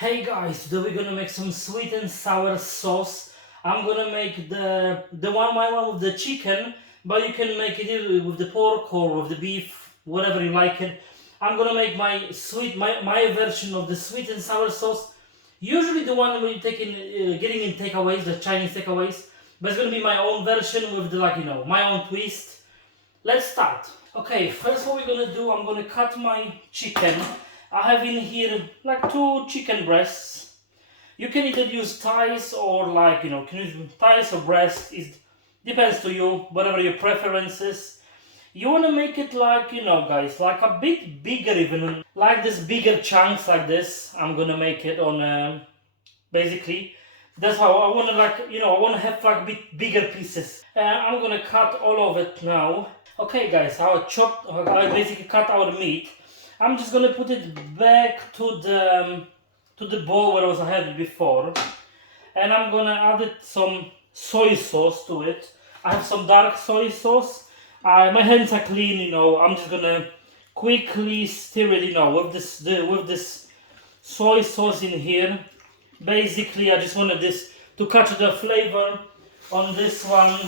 Hey guys, today we're gonna make some sweet and sour sauce. I'm gonna make my one with the chicken, but you can make it either with the pork or with the beef, whatever you like it. I'm gonna make my version of the sweet and sour sauce. Usually the one when you take in getting in takeaways, the Chinese takeaways, but it's gonna be my own version with the my own twist. Let's start. Okay, first what we're gonna do, I'm gonna cut my chicken. I have in here like two chicken breasts. You can either use thighs or can use thighs or breast. It depends to you, whatever your preference is. You wanna make it guys, like a bit bigger even, like this bigger chunks like this. I'm gonna make it on basically. That's how I wanna I wanna have like a bit bigger pieces. I'm gonna cut all of it now. Okay guys, I basically cut our meat. I'm just gonna put it back to the bowl where I had it before, and I'm gonna add some soy sauce to it. I have some dark soy sauce. My hands are clean, I'm just gonna quickly stir it, with this soy sauce in here. Basically, I just wanted this to catch the flavor on this one.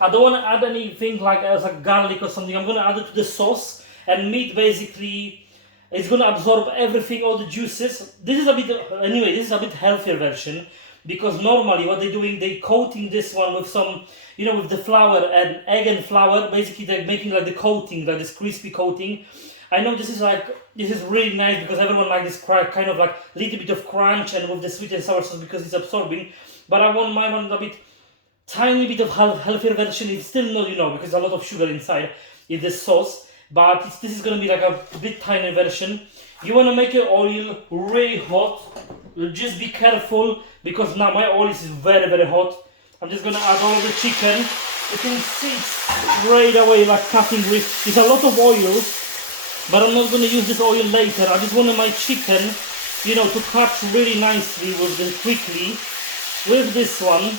I don't want to add anything like garlic or something. I'm going to add it to the sauce, and meat basically is going to absorb everything, all the juices. This is a bit healthier version, because normally what they're doing, they coating this one with some, with the flour and egg and flour. Basically, they're making like the coating, like this crispy coating. I know this is really nice because everyone like this kind of like little bit of crunch and with the sweet and sour sauce because it's absorbing. But I want my one a bit tiny bit of healthier version. It's still not, because a lot of sugar inside in this sauce, but this is gonna be like a bit tiny version. You wanna make your oil really hot. Just be careful because now my oil is very, very hot. I'm just gonna add all of the chicken. You can see straight away like cutting with. It's a lot of oil, but I'm not gonna use this oil later. I just want my chicken, to cut really nicely quickly with this one.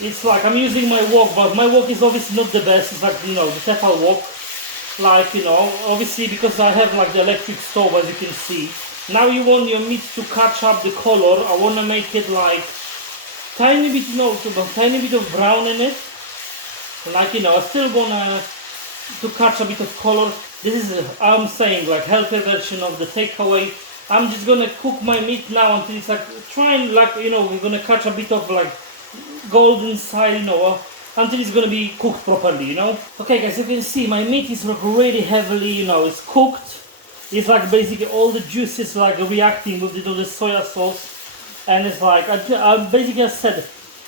It's like I'm using my wok, but my wok is obviously not the best. It's like, the Tefal wok. Obviously because I have like the electric stove, as you can see. Now you want your meat to catch up the color. I want to make it like tiny bit, tiny bit of brown in it. I still want to catch a bit of color. This is, I'm saying, like healthy version of the takeaway. I'm just gonna cook my meat now until it's like, we're gonna catch a bit of like golden side, until it's gonna be cooked properly, Okay guys, you can see my meat is like really heavily, it's cooked. It's like basically all the juices like reacting with the soya sauce, and it's like I basically said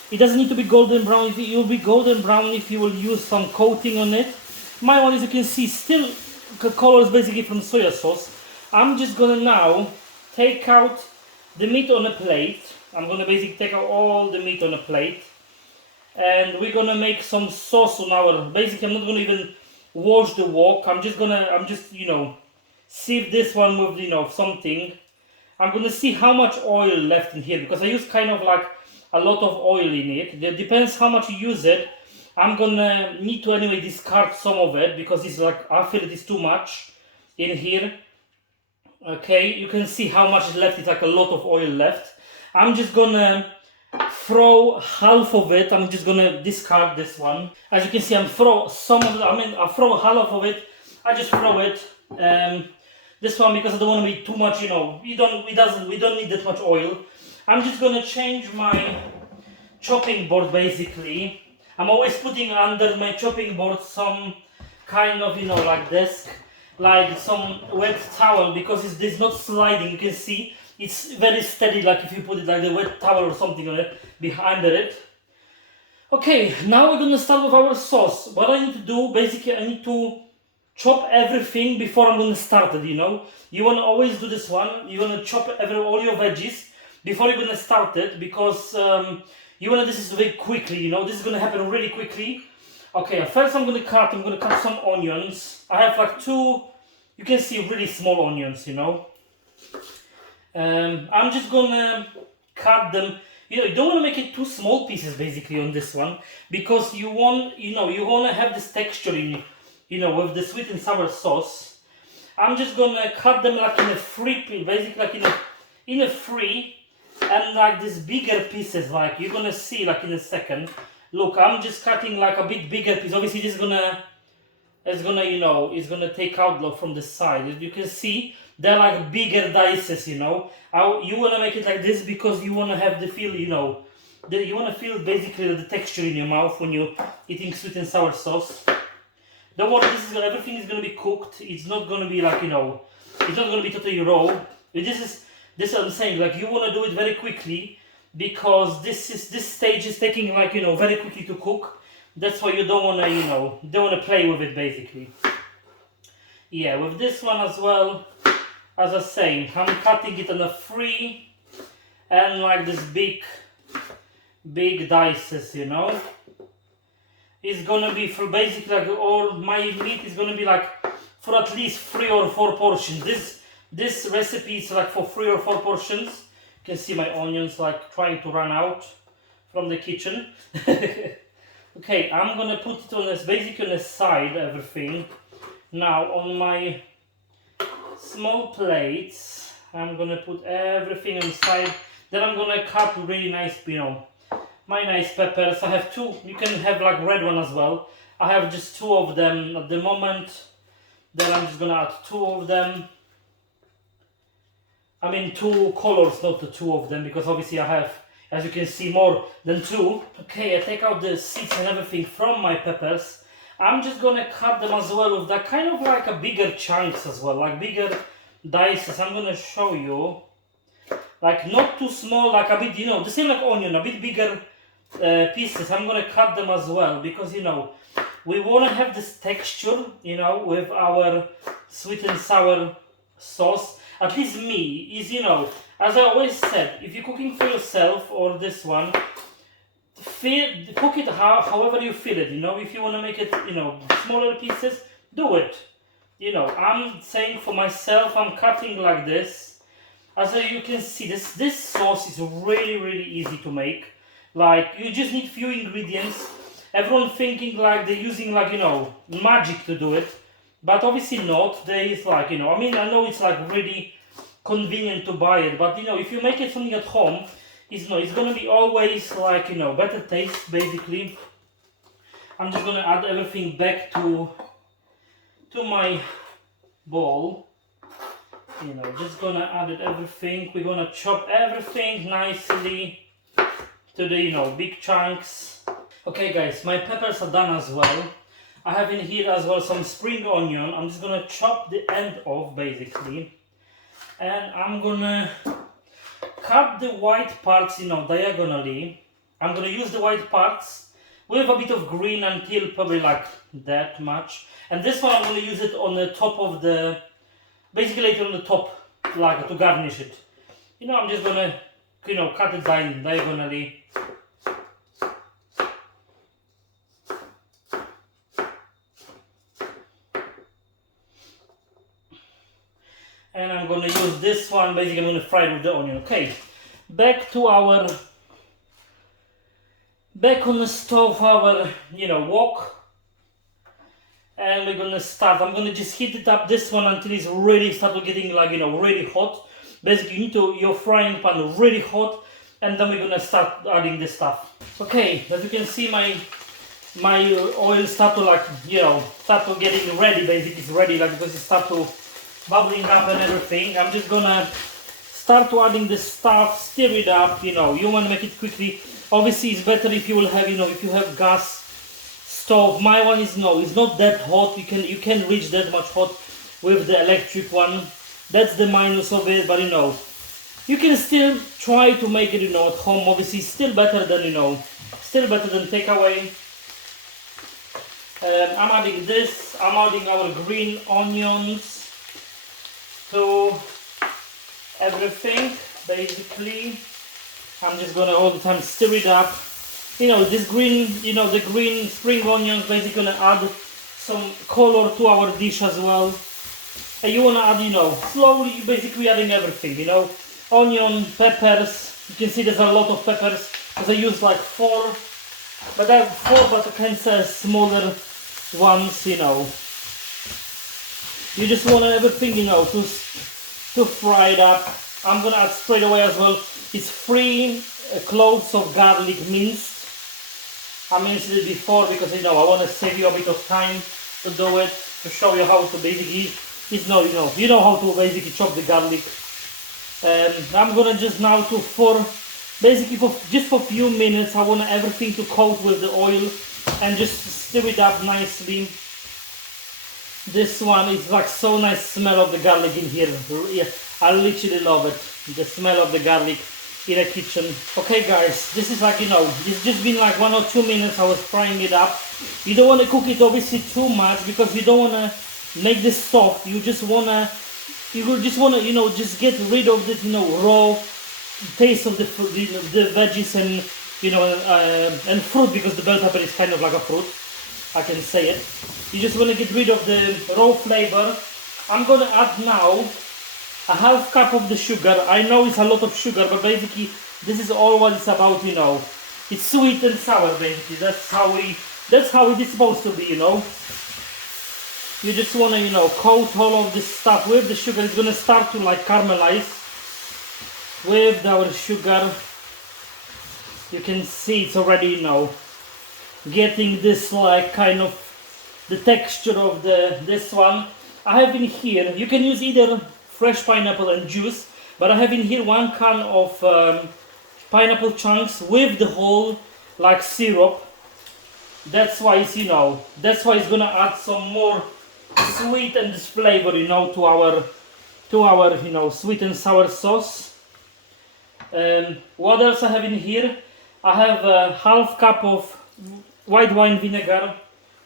it doesn't need to be golden brown. It will be golden brown if you will use some coating on it. My one, as you can see, still color is basically from soya sauce. I'm just gonna now take out the meat on a plate. I'm gonna basically take out all the meat on a plate, and we're gonna make some sauce on our. Basically, I'm not gonna even wash the wok. I'm just sieve this one with something. I'm gonna see how much oil left in here because I use kind of like a lot of oil in it. It depends how much you use it. I'm gonna need to anyway discard some of it because it's like I feel it is too much in here. Okay, you can see how much is left. It's like a lot of oil left. I'm just gonna throw half of it. I'm just gonna discard this one. As you can see, I throw half of it. I just throw it. This one because I don't want to be too much. We don't need that much oil. I'm just gonna change my chopping board. Basically, I'm always putting under my chopping board some kind of like desk, like some wet towel because it's not sliding. You can see. It's very steady, like if you put it like the wet towel or something on it, behind it. Okay, now we're gonna start with our sauce. What I need to do, basically, I need to chop everything before I'm gonna start it, You wanna always do this one. You wanna chop all your veggies before you're gonna start it because you wanna this very quickly, This is gonna happen really quickly. Okay, first I'm gonna cut some onions. I have like two, you can see really small onions, I'm just gonna cut them. You don't want to make it too small pieces basically on this one because you want to have this texture in with the sweet and sour sauce. I'm just gonna cut them like in a basically like in a free, and like these bigger pieces, like you're gonna see like in a second. Look, I'm just cutting like a bit bigger piece. Obviously, this is gonna, it's gonna take out from the side. As you can see, they're like bigger dices, You wanna make it like this because you wanna have the feel, you wanna feel basically the texture in your mouth when you're eating sweet and sour sauce. Don't worry, everything is gonna be cooked. It's not gonna be like, it's not gonna be totally raw. This is what I'm saying. Like you wanna do it very quickly because this stage is taking like very quickly to cook. That's why you don't wanna don't wanna play with it basically. Yeah, with this one as well, as I say, I'm cutting it on a free and like this big dices, It's gonna be for basically like all my meat is gonna be like for at least 3 or 4 portions. This recipe is like for 3 or 4 portions. You can see my onions like trying to run out from the kitchen. Okay, I'm gonna put it on this basically on the side, everything. Now on my small plates, I'm gonna put everything on the side. Then I'm gonna cut really nice, my nice peppers. I have 2. You can have like red one as well. I have just 2 of them at the moment. Then I'm just gonna add 2 of them. I mean 2 colors, not the 2 of them, because obviously I have, as you can see, more than 2. Okay, I take out the seeds and everything from my peppers. I'm just gonna cut them as well with that kind of like a bigger chunks as well, like bigger dices. I'm gonna show you, like not too small, like a bit, the same like onion, a bit bigger pieces. I'm gonna cut them as well because we wanna have this texture, with our sweet and sour sauce. At least me is, as I always said, if you're cooking for yourself or this one, cook it however you feel it. If you want to make it, smaller pieces, do it. I'm saying for myself, I'm cutting like this. As you can see, this sauce is really, really easy to make. Like you just need few ingredients. Everyone thinking like they're using like magic to do it, but obviously not. There is like I know it's like really convenient to buy it, but if you make it something at home, it's gonna be always like better taste basically. I'm just gonna add everything back to my bowl. Just gonna add everything. We're gonna chop everything nicely to the big chunks. Okay guys, my peppers are done as well. I have in here as well some spring onion. I'm just gonna chop the end off basically, and I'm gonna cut the white parts diagonally. I'm gonna use the white parts with a bit of green until probably like that much, and this one I'm gonna use it on the top of the, basically later on the top, like to garnish it. I'm just gonna cut it diagonally. And I'm gonna use this one, basically I'm gonna fry it with the onion. Okay, back on the stove our wok, and we're gonna start. I'm gonna just heat it up, this one, until it's really start getting like really hot. Basically you need your frying pan really hot, and then we're gonna start adding the stuff. Okay, as you can see, my oil start to start to getting ready. Basically it's ready, like, because it start to bubbling up and everything. I'm just gonna start to adding the stuff, stir it up. You want to make it quickly. Obviously it's better if you will have if you have gas stove. My one is it's not that hot. You can reach that much hot with the electric one. That's the minus of it, but you can still try to make it at home. Obviously still better than takeaway. I'm adding this. I'm adding our green onions to everything basically. I'm just gonna all the time stir it up. This green, the green spring onions basically gonna add some color to our dish as well. And you wanna add, slowly, basically adding everything, onion, peppers. You can see there's a lot of peppers because I use like 4, but I have 4, but I can say smaller ones, You just want everything, you know, to fry it up. I'm gonna add straight away as well. It's 3 cloves of garlic minced. I minced it before because, you know, I want to save you a bit of time to do it, to show you how to basically, it's not, you know how to basically chop the garlic. I'm gonna just now basically just for a few minutes, I want everything to coat with the oil and just stir it up nicely. This one is like so nice smell of the garlic in here. Yeah, I literally love it. The smell of the garlic in a kitchen. Okay guys, this is like, you know, it's just been like 1 or 2 minutes I was frying it up. You don't want to cook it obviously too much because you don't want to make this soft. You just want to, you know, just get rid of the, you know, raw taste of the veggies and, you know, and fruit, because the bell pepper is kind of like a fruit, I can say it. You just want to get rid of the raw flavor. I'm going to add now a half cup of the sugar. I know it's a lot of sugar, but basically this is all what it's about, you know. It's sweet and sour basically. That's how it is supposed to be, you know. You just want to, you know, coat all of this stuff with the sugar. It's going to start to like caramelize with our sugar. You can see it's already, you know, getting this like kind of the texture of this one. I have in here, you can use either fresh pineapple and juice, but I have in here 1 can of pineapple chunks with the whole like syrup. That's why it's, you know, that's why it's gonna add some more sweet and flavor, you know, to our you know, sweet and sour sauce. What else I have in here? I have a half cup of white wine vinegar.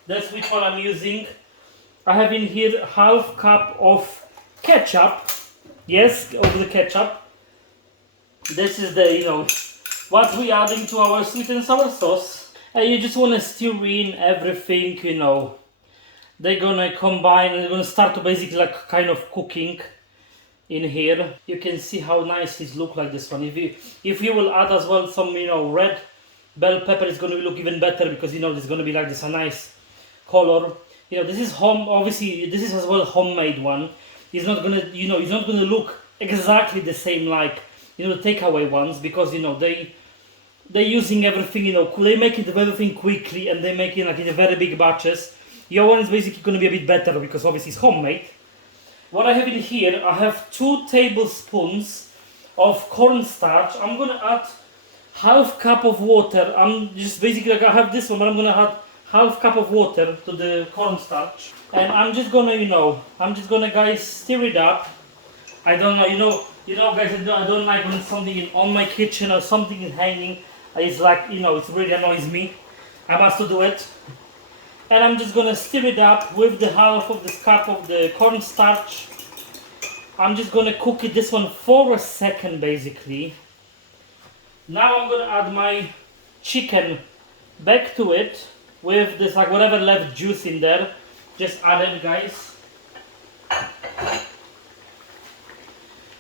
That's which one I'm using. I have in here half cup of ketchup. Yes, of the ketchup. This is the, you know, what we adding to our sweet and sour sauce. And you just want to stir in everything, you know. They're gonna combine and they're gonna start to basically like kind of cooking in here. You can see how nice it looks like this one. If you will add as well some, you know, red bell pepper, it's gonna look even better, because, you know, there's gonna be like this a nice color. You know, this is obviously this is as well homemade one. It's not gonna, you know, it's not gonna look exactly the same like, you know, the takeaway ones, because, you know, they're using everything, you know, they make it everything quickly and they make it like in very big batches. Your one is basically gonna be a bit better because obviously it's homemade. What I have in here, I have 2 tablespoons of cornstarch. I'm gonna add half cup of water. I'm just basically like I have this one, but I'm gonna add half cup of water to the cornstarch, and I'm just gonna, you know, guys stir it up. I don't know, you know guys, I don't like when something on my kitchen or something is hanging. It's like, you know, it really annoys me. I must do it. And I'm just gonna stir it up with the half of this cup of the cornstarch. I'm just gonna cook it, this one, for a second basically. Now I'm gonna add my chicken back to it with this, like whatever left juice in there. Just add it, guys.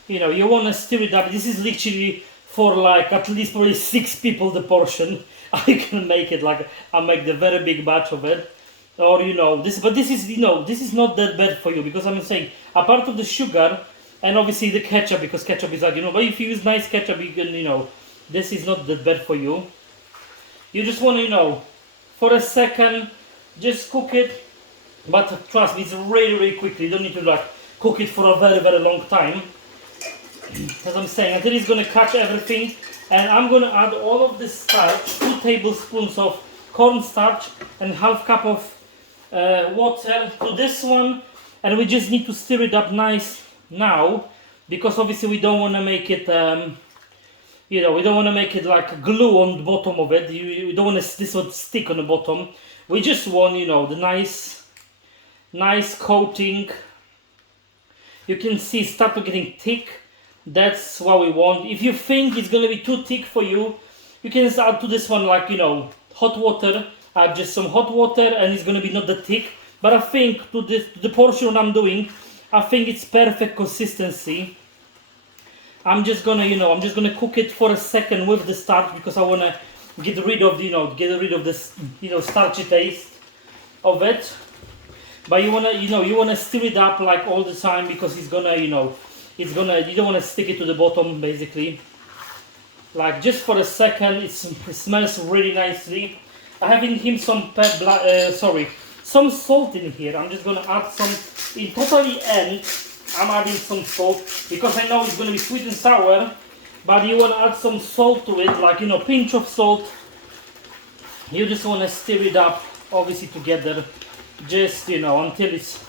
You know, you wanna stir it up. This is literally for like at least probably 6 people the portion. I can make it like, I'll make the very big batch of it. Or, you know, but this is, you know, this is not that bad for you, because I'm saying, apart of the sugar and obviously the ketchup, because ketchup is like, you know, but if you use nice ketchup, you can, you know, this is not that bad for you. You just want to, you know, for a second, just cook it, but trust me, it's really, really quickly. You don't need to like cook it for a very, very long time. As I'm saying, until it's going to catch everything. And I'm going to add all of this starch, 2 tablespoons of cornstarch and half cup of water to this one, and we just need to stir it up nice now, because obviously we don't want to make it you know, we don't want to make it like glue on the bottom of it. You don't want this one stick on the bottom. We just want, you know, the nice coating. You can see start to getting thick. That's what we want. If you think it's going to be too thick for you, you can add to this one like, you know, hot water. Add just some hot water and it's going to be not that thick. But I think to the portion I'm doing, I think it's perfect consistency. I'm just gonna, you know, cook it for a second with the starch, because I wanna get rid of, you know, this, you know, starchy taste of it. But you wanna stir it up like all the time because it's gonna, you don't wanna stick it to the bottom basically. Like just for a second, it smells really nicely. I have in him some some salt in here. I'm just gonna add some. In totally end, I'm adding some salt because I know it's gonna be sweet and sour. But you wanna add some salt to it, like pinch of salt. You just wanna stir it up, obviously together, just until it's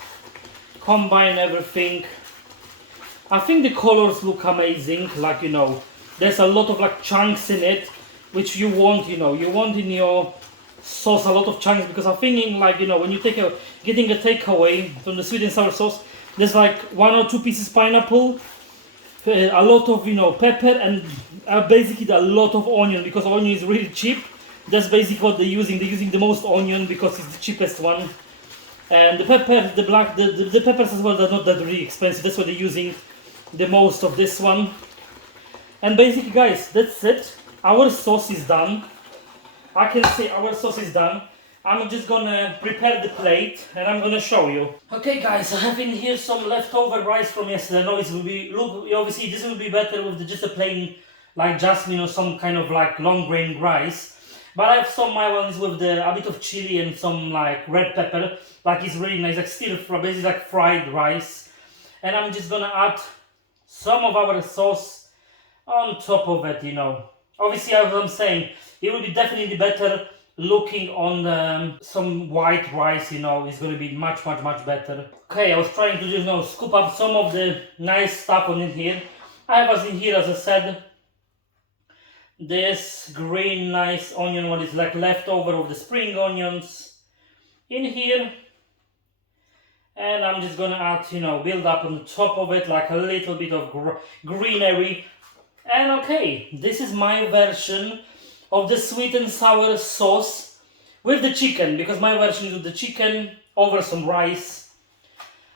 combine everything. I think the colors look amazing. Like there's a lot of like chunks in it, which you want in your sauce a lot of chunks, because I'm thinking like when you getting a takeaway from the sweet and sour sauce, there's like 1 or 2 pieces pineapple, a lot of pepper, and basically a lot of onion, because onion is really cheap. That's basically what they're using. They're using the most onion because it's the cheapest one. And the pepper, the peppers as well, they're not that really expensive. That's what they're using the most of this one. And basically, guys, that's it. Our sauce is done. I can say our sauce is done. I'm just gonna prepare the plate and I'm gonna show you. Okay, guys, I have in here some leftover rice from yesterday. I know it will be, look, obviously this will be better with just a plain like jasmine or some kind of like long grain rice. But I have some my ones with a bit of chili and some like red pepper. Like it's really nice, like basically like fried rice. And I'm just gonna add some of our sauce on top of it. Obviously, as I'm saying, it will be definitely better looking on some white rice. It's going to be much better. Okay, I was trying to just scoop up some of the nice stuff on in here. I have in here, as I said, this green nice onion, what is like leftover of the spring onions in here. And I'm just gonna add, build up on the top of it like a little bit of greenery. And okay, this is my version of the sweet and sour sauce with the chicken, because my version is with the chicken over some rice.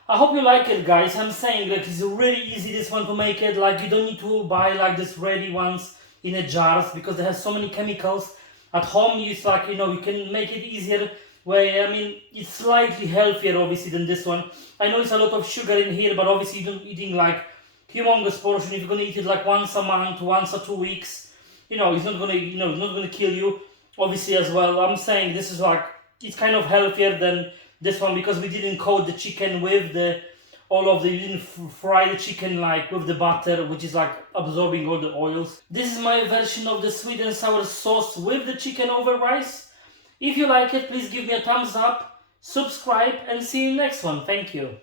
I hope you like it, guys. I'm saying that it's really easy this one to make it. Like you don't need to buy like this ready ones in a jars, because they have so many chemicals. At home, it's like you can make it easier. Where it's slightly healthier obviously than this one. I know it's a lot of sugar in here, but obviously you don't eating like humongous portion. If you're gonna eat it like once a month, once or 2 weeks, it's not gonna not gonna kill you. Obviously as well, I'm saying this is like it's kind of healthier than this one, because we didn't coat the chicken with you didn't fry the chicken like with the butter, which is like absorbing all the oils. This is my version of the sweet and sour sauce with the chicken over rice. If you like it, please give me a thumbs up, subscribe, and see you next one. Thank you.